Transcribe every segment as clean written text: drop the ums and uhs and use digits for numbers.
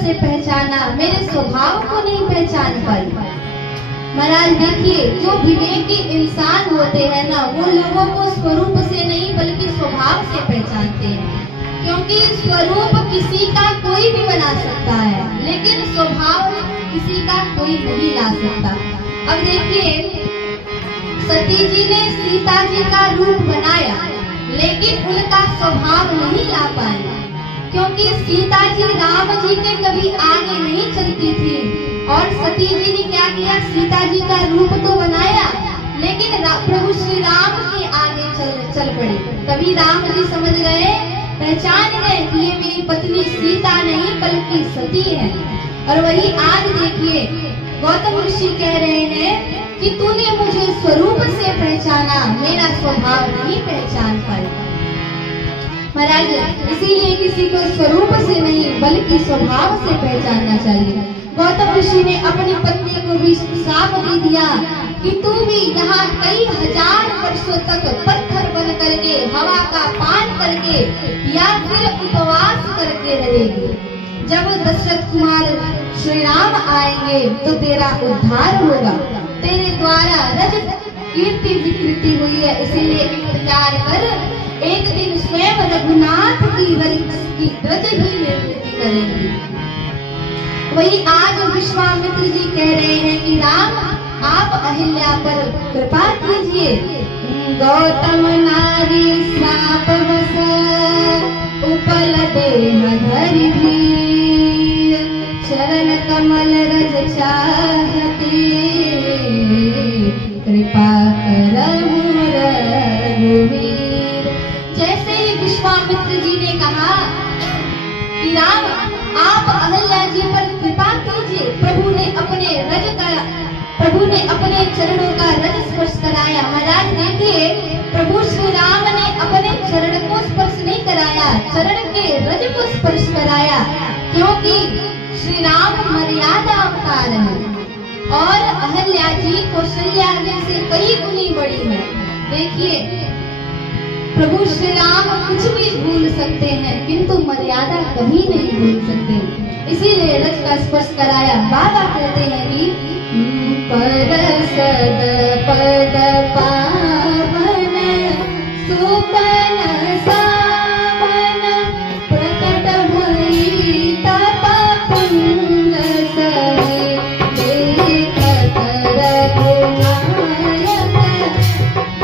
से पहचाना, मेरे स्वभाव को नहीं पहचान पाई। महाराज देखिए, जो विवेकी इंसान होते हैं ना, वो लोगों को स्वरूप से नहीं बल्कि स्वभाव से पहचानते हैं, क्योंकि स्वरूप किसी का कोई भी बना सकता है, लेकिन स्वभाव किसी का कोई नहीं ला सकता। अब देखिए, सती जी ने सीता जी का रूप बनाया, लेकिन उनका स्वभाव नहीं ला पाई, क्योंकि सीता जी राम जी के कभी आगे नहीं चलती थी। और सती जी ने क्या किया, सीता जी का रूप तो बनाया, लेकिन प्रभु श्री राम के आगे चल पड़ी। तभी राम जी समझ गए, पहचान गए कि ये मेरी पत्नी सीता नहीं बल्कि सती है। और वही आज देखिए, गौतम ऋषि कह रहे हैं कि तूने मुझे स्वरूप से पहचाना, मेरा स्वभाव नहीं पहचान पाई। महाराज, इसीलिए किसी को स्वरूप से नहीं बल्कि स्वभाव से पहचानना चाहिए। गौतम ऋषि ने अपनी पत्नी को भी श्राप दे दिया कि तू भी यहाँ कई हजार वर्षों तक पत्थर बन करके, हवा का पान करके या फिर उपवास करके रहेगी। जब दशरथ कुमार श्री राम आएंगे तो तेरा उद्धार होगा। तेरे द्वारा रज कीर्ति विकृति हुई है, इसीलिए इंतजार कर, एक दिन स्वयं रघुनाथ की रज ही निर्मित करेंगी। वही आज विश्वामित्र जी कह रहे हैं कि राम, आप अहिल्या पर कृपा कीजिए। गौतम नारी श्राप बस उपल देह धरि धीर, चरण कमल रज चाहती, कृपा करहु रघुवीर। जैसे ही विश्वामित्र जी ने कहा कि राम, आप अहल्या जी पर कृपा कीजिए, प्रभु ने अपने चरणों का रज स्पर्श कराया। महाराज देखिए, प्रभु श्री राम ने अपने चरण को स्पर्श नहीं कराया, चरण के रज को स्पर्श कराया, क्योंकि श्री राम मर्यादा अवतार है और अहल्या जी कौशल्या से कई गुनी बड़ी है। देखिए, प्रभु श्री राम कुछ भी भूल सकते हैं, किंतु मर्यादा कभी नहीं भूल सकते, इसीलिए रज का स्पर्श कराया। बाबा कहते हैं कि परसद पद पावन सुपन सावन, प्रकट भई तप पुंज सही, देखत रघुनायक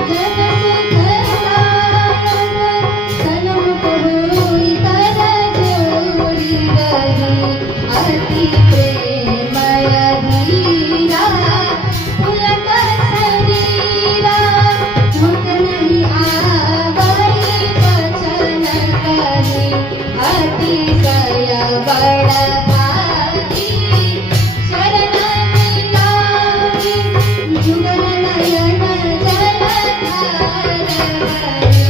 जन सुख सागर, सन्मुख होई कर जोड़ी रही, अति प्रेमय धीरा, पुलक शरीरा, झुक नहीं आवई वचन कही, अतिशय बड़ भागी, शरण मिलावी, जुगल नयन जलधार हरि।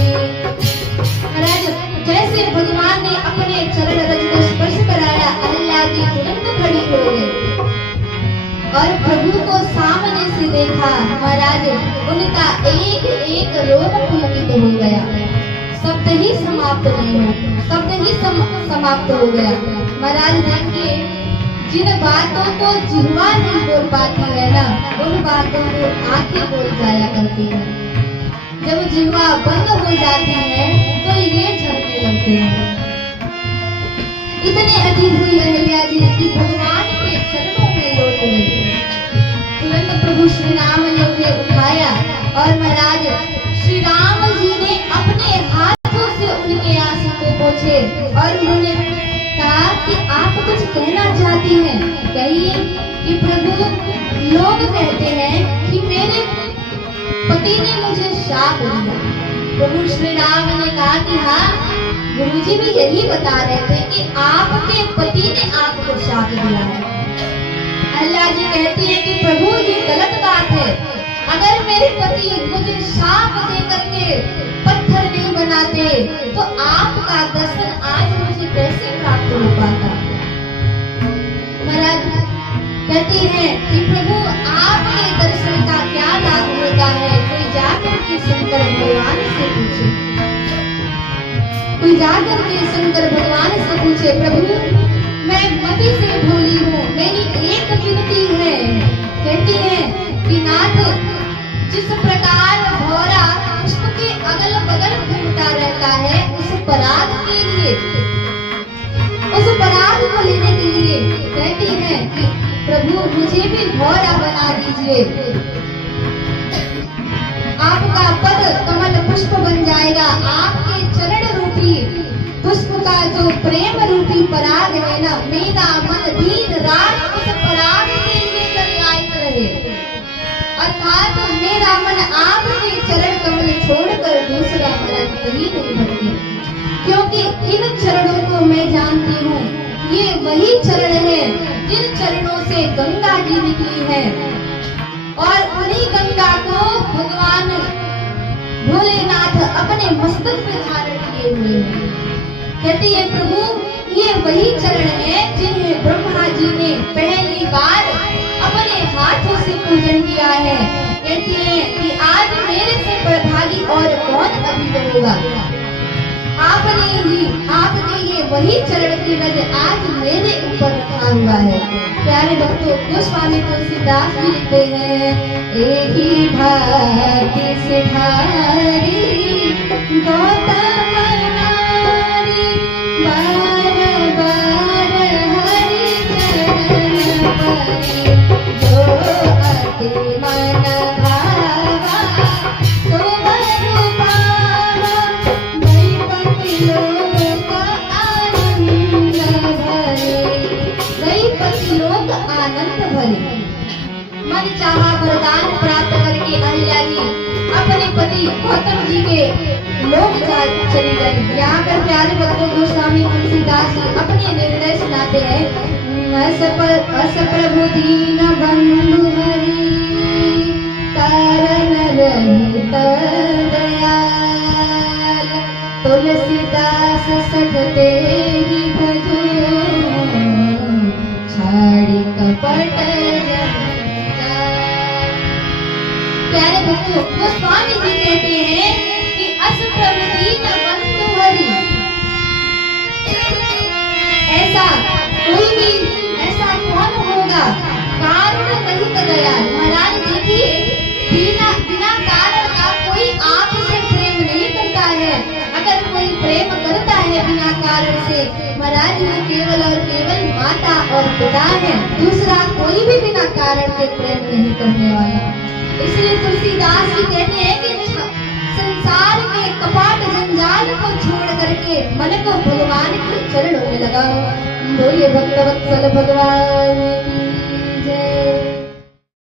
महाराज, जैसे भगवान ने अपने चरण रज को स्पर्श कराया, अहल्या जी तुरंत खड़ी हो गई और प्रभु को सामने से देखा। महाराज, उनका एक एक रोम पुलकित हो गया, शब्द ही समाप्त नहीं हो, शब्द ही समाप्त हो गया। महाराज देखिए, जिन बातों को जिह्वा नहीं बोल पाती है ना, उन बातों को आंखें बोल जाया करती है। जब जिह्वा बंद हो जाती है तो ये झलकने लगते हैं। इतने अधीर हुई अहल्या जी कि भगवान के चरणों में लौट गई। तुरंत प्रभु श्री राम ने उन्हें उठाया और महाराज श्री राम जी ने अपने हाथों से उनके आंसू को पोंछे और उन्होंने कहा कि आप कुछ कहना चाहती हैं, कहिए। कि प्रभु, लोग कहते हैं कि मेरे पति ने मुझे शाप दिया। प्रभु श्री राम ने कहा कि हाँ, गुरुजी भी यही बता रहे थे कि आपके पति ने आपको शाप दिया है। अहल्या जी कहती है कि प्रभु, ये गलत बात है। अगर मेरे पति मुझे शाप दे करके पत्थर नहीं बनाते तो आपका दर्शन आज मुझे कैसे प्राप्त हो पाता। महाराज कहती है कि प्रभु, आपके दर्शन का क्या लाभ होता है, कोई जाकर के शंकर भगवान से पूछे। कोई जाकर के शंकर भगवान से पूछे, प्रभु, मैं मति से प्रभु मुझे भी भौरा बना दीजिए। आपका पद कमल पुष्प बन जाएगा। आपके चरण रूपी पुष्प का जो प्रेम रूपी पराग है ना, मेरा मन दिन रात उस पराग के लिए ललायित रहे। अर्थात मेरा मन आपके चरण कमल छोड़कर दूसरा मन कहीं नहीं भटके, क्योंकि इन चरणों को मैं जानती हूँ, ये वही चरण है जिन चरणों से गंगा जी निकली है, और उन्हीं गंगा को भगवान भोलेनाथ अपने मस्तक में धारण किए हुए हैं। कहती है प्रभु ये वही चरण है जिन्हें ब्रह्मा जी ने पहली बार अपने हाथों से पूजन किया है। कहती है कि आज मेरे से बड़भागी और कौन अभी होगा। आपने ये वही चरण की रज आज मेरे ऊपर रखा हुआ है। प्यारे भक्तों, गोस्वामी तुलसीदास जी लिखते हैं, एक ही भाग्य से धारी गौतम नारी, बार बार हरि चरण परे, जो अति मन भावा सो वर पावा, गणपति लोक आनंद भरे, गणपति लोक आनंद भरे। मन चाहा वरदान प्राप्त करके अहिल्या जी अपने पति गौतम जी के लोक चली गई। यहाँ पर प्यारे भक्तों गोस्वामी तुलसीदास जी अपने निर्णय सुनाते हैं, अस प्रभु दीन बंधु हरि, कारण रहित दयाल, तुलसीदास सटते ही भजो, छाड़ी कपट प्यारे भक्तों, गोस्वामी जी कहते हैं कि अस प्रभु दीन बंधु हरि, ऐसा कौन होगा कारण रहित दयाल। महाराज देखिए, बिना कारण का कोई आपसे प्रेम नहीं करता है। अगर कोई प्रेम करता है बिना कारण से, महाराज वो केवल और केवल माता और पिता है, दूसरा कोई भी बिना कारण के प्रेम नहीं करने वाला। इसलिए तुलसीदास जी कहते हैं कि संसार के कपाट जंजाल को छोड़ करके मन को भगवान के चरणों में लगाओ। बोलिए भक्त वत्सल भगवान